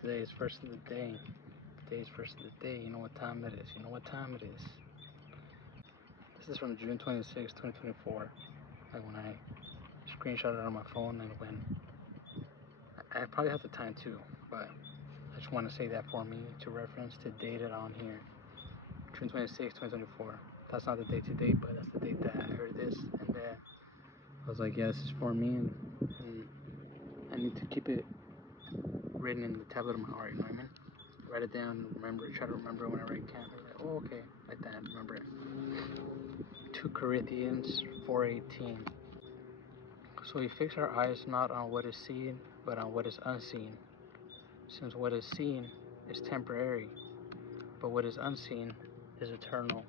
Today is first of the day. Today's first of the day. You know what time it is. You know what time it is. This is from June 26, 2024. Like when I screenshot it on my phone and when I probably have the time too, but I just want to say that for me to reference to date it on here. June 26, 2024. That's not the date to date, but that's the date that I heard this, and then I was like, yeah, this is for me, and I need to keep it written in the tablet of my heart, you know what I mean? Write it down, remember it, try to remember it whenever I can. Like, oh, okay, like that, remember it. 2 Corinthians 4:18. So we fix our eyes not on what is seen, but on what is unseen. Since what is seen is temporary, but what is unseen is eternal.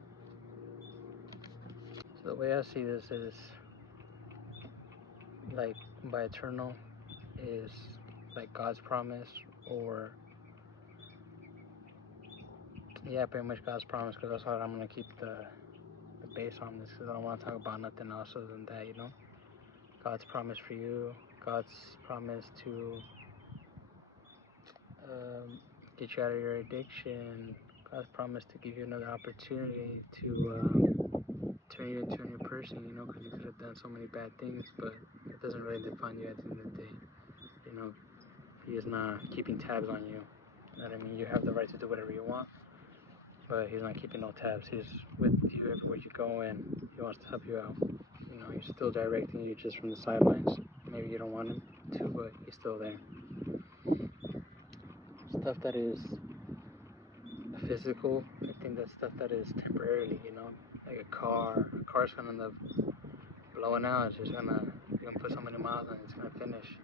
So the way I see this is, like, by eternal is like God's promise, or yeah, pretty much God's promise, because that's what I'm gonna keep the base on this, because I don't want to talk about nothing else other than that, you know. God's promise for you, God's promise to get you out of your addiction, God's promise to give you another opportunity to turn you into a new person, you know, because you could have done so many bad things, but it doesn't really define you at the end of the day, you know. He is not keeping tabs on you. You know what I mean? You have the right to do whatever you want, but he's not keeping no tabs. He's with you everywhere you go, and he wants to help you out. You know, he's still directing you just from the sidelines. Maybe you don't want him to, but he's still there. Stuff that is physical, I think that's stuff that is temporarily, you know, like a car. A car's gonna end up blowing out. It's just gonna, you're gonna put so many miles on it, it's gonna finish.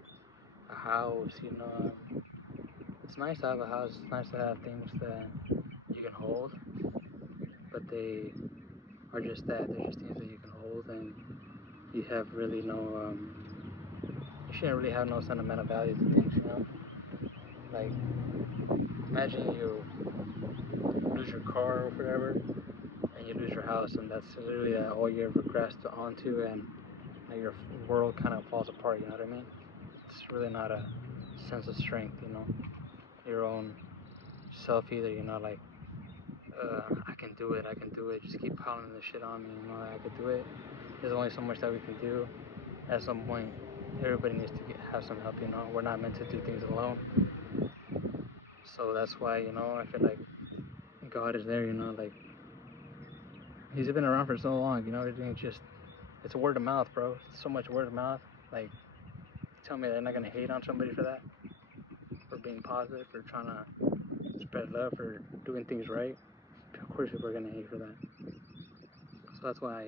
A house, you know, it's nice to have a house. It's nice to have things that you can hold, but they are just that. They're just things that you can hold, and you have really no, you shouldn't really have no sentimental value to things, you know? Like, imagine you lose your car or whatever, and you lose your house, and that's literally all you ever grasped onto, and like, your world kind of falls apart, you know what I mean? It's really not a sense of strength, you know? Your own self either, you know, like, I can do it, just keep piling this shit on me, you know, I could do it. There's only so much that we can do. At some point, everybody needs to have some help, you know. We're not meant to do things alone. So that's why, you know, I feel like God is there, you know, like, he's been around for so long, you know, it's word of mouth, bro. It's so much word of mouth. Like, tell me they're not gonna hate on somebody for that, for being positive, for trying to spread love, for doing things right. Of course people are gonna hate for that. So that's why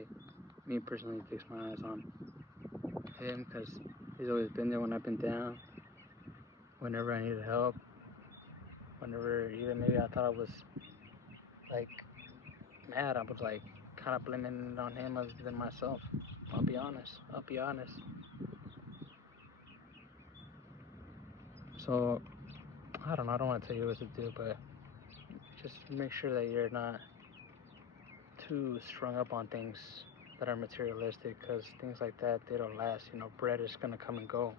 me personally fix my eyes on him, because he's always been there when I've been down, whenever I needed help, whenever even maybe I thought I was like mad, I was like kind of blaming it on him other than myself. I'll be honest. So I don't know, I don't want to tell you what to do, but just make sure that you're not too strung up on things that are materialistic, because things like that, they don't last, you know. Bread is gonna come and go,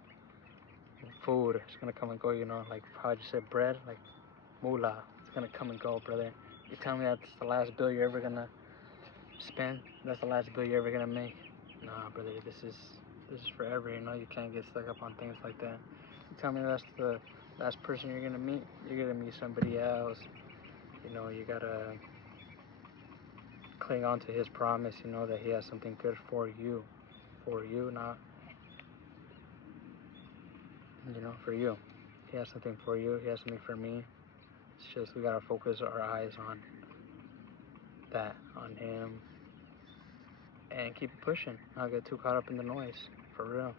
food is gonna come and go, you know, like how I just said bread, like moolah, it's gonna come and go, brother. You tell me that's the last bill you're ever gonna spend, that's the last bill you're ever gonna make? Nah, brother, this is forever, you know. You can't get stuck up on things like that. You tell me that's the last person you're gonna meet, you're gonna meet somebody else, you know. You gotta cling on to his promise, you know, that he has something good for you, not, you know, for you. He has something for you, he has something for me. It's just we gotta focus our eyes on that, on him, and keep pushing, not get too caught up in the noise, for real.